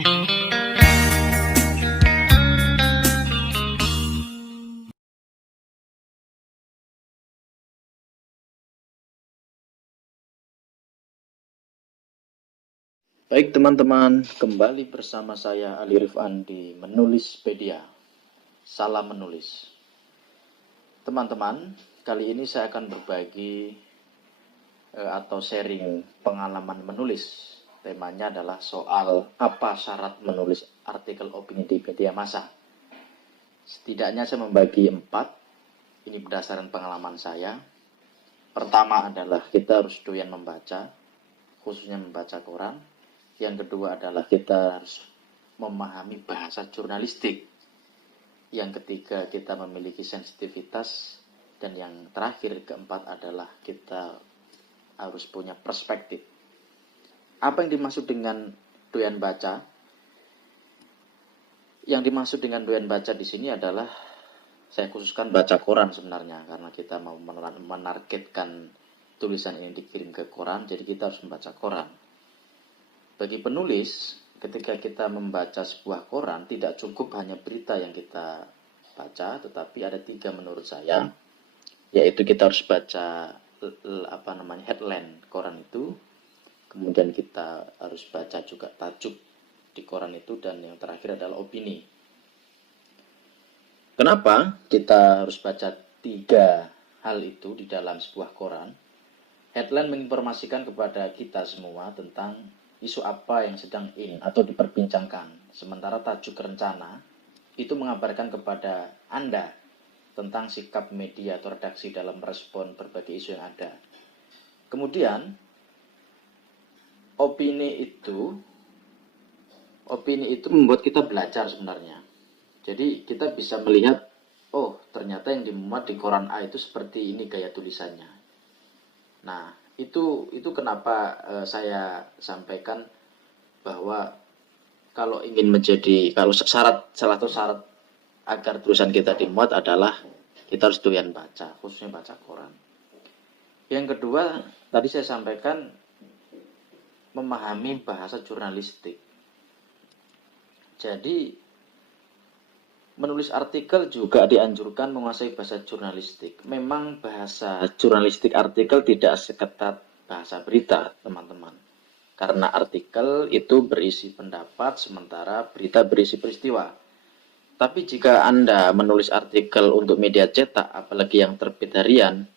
Baik teman-teman, kembali bersama saya Ali Rifan di Menulispedia. Salam menulis. Teman-teman, kali ini saya akan berbagi atau sharing pengalaman menulis. Temanya adalah soal apa syarat menulis artikel opini di media massa. Setidaknya saya membagi 4. Ini berdasarkan pengalaman saya. Pertama adalah kita harus doyan membaca, khususnya membaca koran. Yang kedua adalah kita harus memahami bahasa jurnalistik. Yang ketiga, kita memiliki sensitivitas. Dan yang terakhir, keempat adalah kita harus punya perspektif. Apa yang dimaksud dengan doyan baca? Yang dimaksud dengan doyan baca di sini adalah, saya khususkan baca koran sebenarnya, karena kita mau menargetkan tulisan ini dikirim ke koran, jadi kita harus membaca koran. Bagi penulis, ketika kita membaca sebuah koran, tidak cukup hanya berita yang kita baca, tetapi ada 3 menurut saya, yaitu kita harus baca headline koran itu, kemudian kita harus baca juga tajuk di koran itu, dan yang terakhir adalah opini. Kenapa kita harus baca 3 hal itu di dalam sebuah koran? Headline menginformasikan kepada kita semua tentang isu apa yang sedang atau diperbincangkan. Sementara tajuk rencana itu mengabarkan kepada Anda tentang sikap media atau redaksi dalam merespon berbagai isu yang ada. Kemudian, opini itu membuat kita belajar sebenarnya. Jadi kita bisa melihat, oh ternyata yang dimuat di koran A itu seperti ini gaya tulisannya. Nah, itu kenapa saya sampaikan bahwa kalau salah satu syarat agar tulisan kita dimuat adalah kita harus doyan baca, khususnya baca koran. Yang kedua, tadi saya sampaikan memahami bahasa jurnalistik. Jadi menulis artikel juga dianjurkan menguasai bahasa jurnalistik. Memang bahasa jurnalistik artikel tidak seketat bahasa berita, teman-teman. Karena artikel itu berisi pendapat, sementara berita berisi peristiwa. Tapi jika Anda menulis artikel untuk media cetak, apalagi yang terbit harian,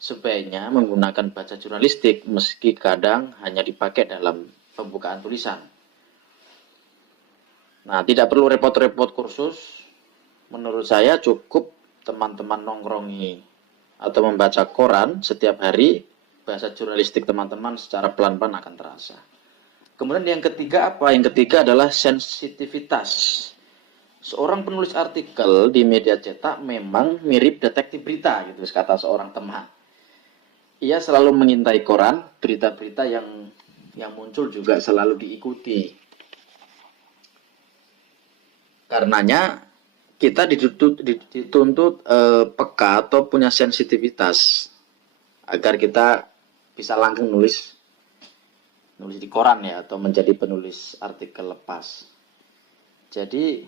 sebaiknya menggunakan bahasa jurnalistik, meski kadang hanya dipakai dalam pembukaan tulisan. Nah, tidak perlu repot-repot kursus. Menurut saya cukup teman-teman nongkrongi atau membaca koran setiap hari, bahasa jurnalistik teman-teman secara pelan-pelan akan terasa. Kemudian yang ketiga apa? Yang ketiga adalah sensitivitas. Seorang penulis artikel di media cetak memang mirip detektif berita, gitu kata seorang teman. Ia selalu mengintai koran, berita-berita yang muncul juga selalu diikuti. Karenanya kita dituntut peka atau punya sensitivitas agar kita bisa langsung nulis di koran ya, atau menjadi penulis artikel lepas. Jadi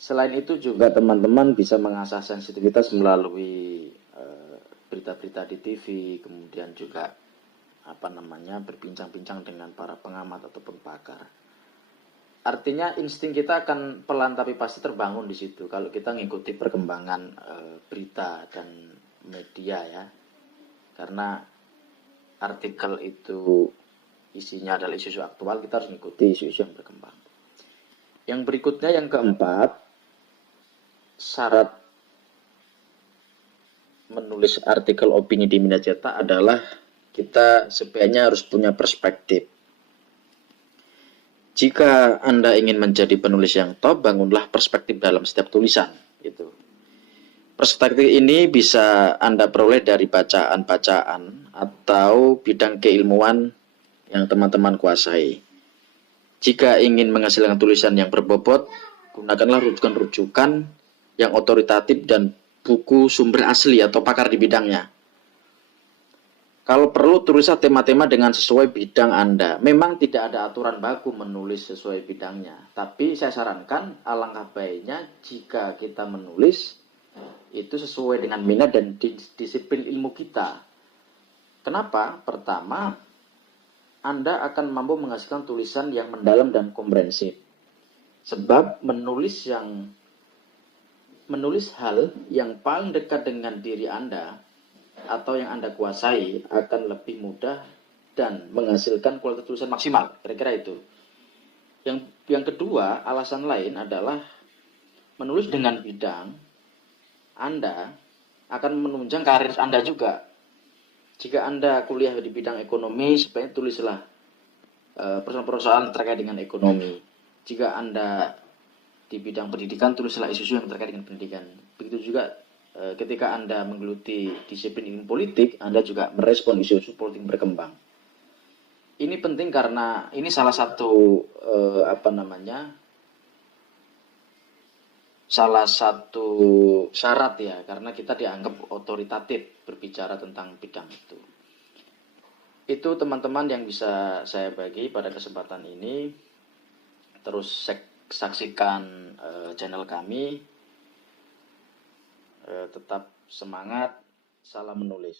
selain itu juga teman-teman bisa mengasah sensitivitas melalui berita-berita di TV, kemudian juga berbincang-bincang dengan para pengamat ataupun pakar. Artinya insting kita akan pelan tapi pasti terbangun di situ kalau kita mengikuti perkembangan berita dan media ya. Karena artikel itu isinya adalah isu-isu aktual, kita harus mengikuti isu-isu yang berkembang. Yang berikutnya, yang keempat, syarat menulis artikel opini di media cetak adalah kita sebaiknya harus punya perspektif. Jika Anda ingin menjadi penulis yang top, bangunlah perspektif dalam setiap tulisan. Gitu. Perspektif ini bisa Anda peroleh dari bacaan-bacaan atau bidang keilmuan yang teman-teman kuasai. Jika ingin menghasilkan tulisan yang berbobot, gunakanlah rujukan-rujukan yang otoritatif dan buku sumber asli atau pakar di bidangnya. Kalau perlu tulislah tema-tema dengan sesuai bidang Anda. Memang tidak ada aturan baku menulis sesuai bidangnya. Tapi saya sarankan alangkah baiknya jika kita menulis itu sesuai dengan minat dan disiplin ilmu kita. Kenapa? Pertama, Anda akan mampu menghasilkan tulisan yang mendalam dan komprehensif. Sebab menulis hal yang paling dekat dengan diri Anda atau yang Anda kuasai akan lebih mudah dan menghasilkan kualitas tulisan maksimal. Kira-kira itu. Yang kedua, alasan lain adalah menulis dengan bidang Anda akan menunjang karir Anda juga. Jika Anda kuliah di bidang ekonomi, sebaiknya tulislah persoalan-persoalan terkait dengan ekonomi. Jika Anda di bidang pendidikan, tulislah isu-isu yang terkait dengan pendidikan. Begitu juga ketika Anda menggeluti disiplin ilmu politik, Anda juga merespon isu-isu politik berkembang. Ini penting karena ini salah satu salah satu syarat ya, karena kita dianggap otoritatif berbicara tentang bidang itu. Itu teman-teman yang bisa saya bagi pada kesempatan ini. Terus saksikan channel kami. Tetap semangat, salam menulis.